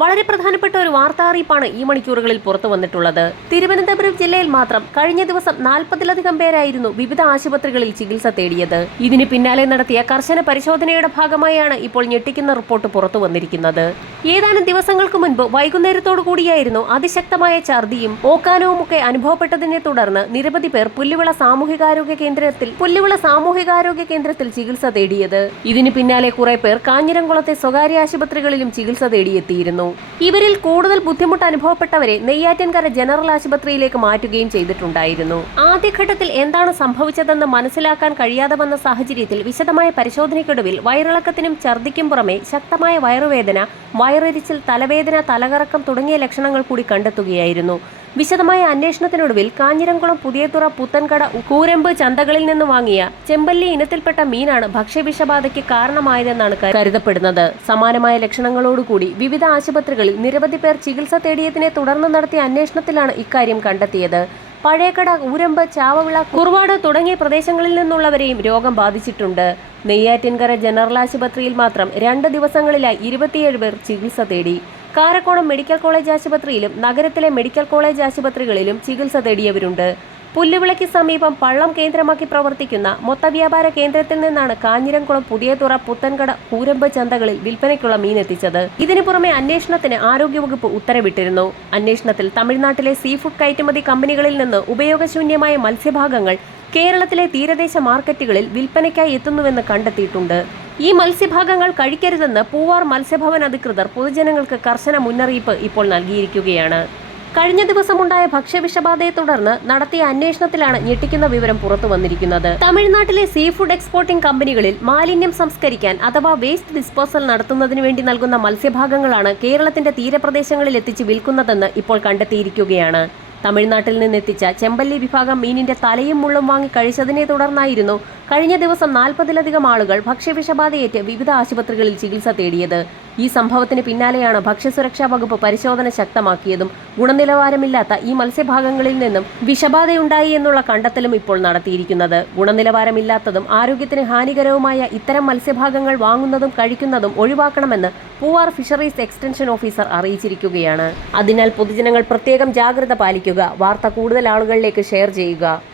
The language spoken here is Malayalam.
വളരെ പ്രധാനപ്പെട്ട ഒരു വാർത്താ അറിയിപ്പാണ് ഈ മണിക്കൂറുകളിൽ പുറത്തു വന്നിട്ടുള്ളത്. തിരുവനന്തപുരം ജില്ലയിൽ മാത്രം കഴിഞ്ഞ ദിവസം നാൽപ്പതിലധികം പേരായിരുന്നു വിവിധ ആശുപത്രികളിൽ ചികിത്സ തേടിയത്. ഇതിന് പിന്നാലെ നടത്തിയ കർശന പരിശോധനയുടെ ഭാഗമായാണ് ഇപ്പോൾ ഞെട്ടിക്കുന്ന റിപ്പോർട്ട് പുറത്തു വന്നിരിക്കുന്നത്. ഏതാനും ദിവസങ്ങൾക്ക് മുൻപ് വൈകുന്നേരത്തോടു കൂടിയായിരുന്നു അതിശക്തമായ ഛർദിയും ഓക്കാനവുമൊക്കെ അനുഭവപ്പെട്ടതിനെ തുടർന്ന് നിരവധി പേർ പുല്ലുവിള സാമൂഹികാരോഗ്യ കേന്ദ്രത്തിൽ പുല്ലുവിള സാമൂഹികാരോഗ്യ കേന്ദ്രത്തിൽ ചികിത്സ തേടിയത്. ഇതിന് പിന്നാലെ കുറെ പേർ കാഞ്ഞിരംകുളത്തെ സ്വകാര്യ ആശുപത്രികളിലും ചികിത്സ തേടിയെത്തിയിരുന്നു. ഇവരിൽ കൂടുതൽ ബുദ്ധിമുട്ട് അനുഭവപ്പെട്ടവരെ നെയ്യാറ്റിൻകര ജനറൽ ആശുപത്രിയിലേക്ക് മാറ്റുകയും ചെയ്തിട്ടുണ്ടായിരുന്നു. ആദ്യഘട്ടത്തിൽ എന്താണ് സംഭവിച്ചതെന്ന് മനസ്സിലാക്കാൻ കഴിയാതെ വന്ന സാഹചര്യത്തിൽ വിശദമായ പരിശോധനയ്ക്കൊടുവിൽ വയറിളക്കത്തിനും ഛർദിക്കും പുറമെ ശക്തമായ വയറുവേദന വയറെരിച്ചിൽ തലവേദന തലകറക്കം തുടങ്ങിയ ലക്ഷണങ്ങൾ കൂടി കണ്ടെത്തുകയായിരുന്നു. വിശദമായ അന്വേഷണത്തിനൊടുവിൽ കാഞ്ഞിരംകുളം പുതിയതുറ പുത്തൻകട കൂരമ്പ് ചന്തകളിൽ നിന്ന് വാങ്ങിയ ചെമ്പല്ലി ഇനത്തിൽപ്പെട്ട മീനാണ് ഭക്ഷ്യവിഷബാധയ്ക്ക് കാരണമായതെന്നാണ് കരുതപ്പെടുന്നത്. സമാനമായ ലക്ഷണങ്ങളോടുകൂടി വിവിധ ആശുപത്രികളിൽ നിരവധി പേർ ചികിത്സ തേടിയതിനെ തുടർന്ന് നടത്തിയ അന്വേഷണത്തിലാണ് ഇക്കാര്യം കണ്ടെത്തിയത്. പഴയക്കട ഊരമ്പ് ചാവവിള കുർവാട് തുടങ്ങിയ പ്രദേശങ്ങളിൽ നിന്നുള്ളവരെയും രോഗം ബാധിച്ചിട്ടുണ്ട്. നെയ്യാറ്റിൻകര ജനറൽ ആശുപത്രിയിൽ മാത്രം രണ്ട് ദിവസങ്ങളിലായി ഇരുപത്തിയേഴ് പേർ ചികിത്സ തേടി. കാരക്കോണം മെഡിക്കൽ കോളേജ് ആശുപത്രിയിലും നഗരത്തിലെ മെഡിക്കൽ കോളേജ് ആശുപത്രികളിലും ചികിത്സ തേടിയവരുണ്ട്. പുല്ലുവിളയ്ക്ക് സമീപം പള്ളം കേന്ദ്രമാക്കി പ്രവർത്തിക്കുന്ന മൊത്തവ്യാപാര കേന്ദ്രത്തിൽ നിന്നാണ് കാഞ്ഞിരംകുളം പുതിയതുറ പുത്തൻകട കൂരമ്പ് ചന്തകളിൽ വിൽപ്പനയ്ക്കുള്ള മീൻ എത്തിച്ചത് ഇതിനു പുറമെ അന്വേഷണത്തിന് ആരോഗ്യവകുപ്പ് ഉത്തരവിട്ടിരുന്നു. അന്വേഷണത്തിൽ തമിഴ്നാട്ടിലെ സീ ഫുഡ് കയറ്റുമതി കമ്പനികളിൽ നിന്ന് ഉപയോഗശൂന്യമായ മത്സ്യഭാഗങ്ങൾ കേരളത്തിലെ തീരദേശ മാർക്കറ്റുകളിൽ വിൽപ്പനയ്ക്കായി എത്തുന്നുവെന്ന് കണ്ടെത്തിയിട്ടുണ്ട്. ഈ മത്സ്യഭാഗങ്ങൾ കഴിക്കരുതെന്ന് പൂവാർ മത്സ്യഭവൻ അധികൃതർ പൊതുജനങ്ങൾക്ക് കർശന മുന്നറിയിപ്പ് ഇപ്പോൾ നൽകിയിരിക്കുകയാണ്. കഴിഞ്ഞ ദിവസമുണ്ടായ ഭക്ഷ്യവിഷബാധയെ തുടർന്ന് നടത്തിയ അന്വേഷണത്തിലാണ് ഞെട്ടിക്കുന്ന വിവരം പുറത്തു വന്നിരിക്കുന്നത്. തമിഴ്നാട്ടിലെ സീ ഫുഡ് എക്സ്പോർട്ടിംഗ് കമ്പനികളിൽ മാലിന്യം സംസ്കരിക്കാൻ അഥവാ വേസ്റ്റ് ഡിസ്പോസൽ നടത്തുന്നതിന് വേണ്ടി നൽകുന്ന മത്സ്യഭാഗങ്ങളാണ് കേരളത്തിന്റെ തീരപ്രദേശങ്ങളിൽ എത്തിച്ച് വിൽക്കുന്നതെന്ന് ഇപ്പോൾ കണ്ടെത്തിയിരിക്കുകയാണ്. തമിഴ്നാട്ടിൽ നിന്നെത്തിച്ച ചെമ്പല്ലി വിഭാഗം മീനിന്റെ തലയും മുള്ളും വാങ്ങി കഴിച്ചതിനെ തുടർന്നായിരുന്നു കഴിഞ്ഞ ദിവസം നാൽപ്പതിലധികം ആളുകൾ ഭക്ഷ്യവിഷബാധയേറ്റ് വിവിധ ആശുപത്രികളിൽ ചികിത്സ തേടിയത്. ഈ സംഭവത്തിന് പിന്നാലെയാണ് ഭക്ഷ്യസുരക്ഷാ വകുപ്പ് പരിശോധന ശക്തമാക്കിയതും ഗുണനിലവാരമില്ലാത്ത ഈ മത്സ്യഭാഗങ്ങളിൽ നിന്നും വിഷബാധയുണ്ടായി എന്നുള്ള കണ്ടെത്തലും ഇപ്പോൾ നടത്തിയിരിക്കുന്നത്. ഗുണനിലവാരമില്ലാത്തതും ആരോഗ്യത്തിന് ഹാനികരവുമായ ഇത്തരം മത്സ്യഭാഗങ്ങൾ വാങ്ങുന്നതും കഴിക്കുന്നതും ഒഴിവാക്കണമെന്ന് പൂവാർ ഫിഷറീസ് എക്സ്റ്റൻഷൻ ഓഫീസർ അറിയിച്ചിരിക്കുകയാണ്. അതിനാൽ പൊതുജനങ്ങൾ പ്രത്യേകം ജാഗ്രത പാലിക്കുക. വാർത്ത കൂടുതൽ ആളുകളിലേക്ക് ഷെയർ ചെയ്യുക.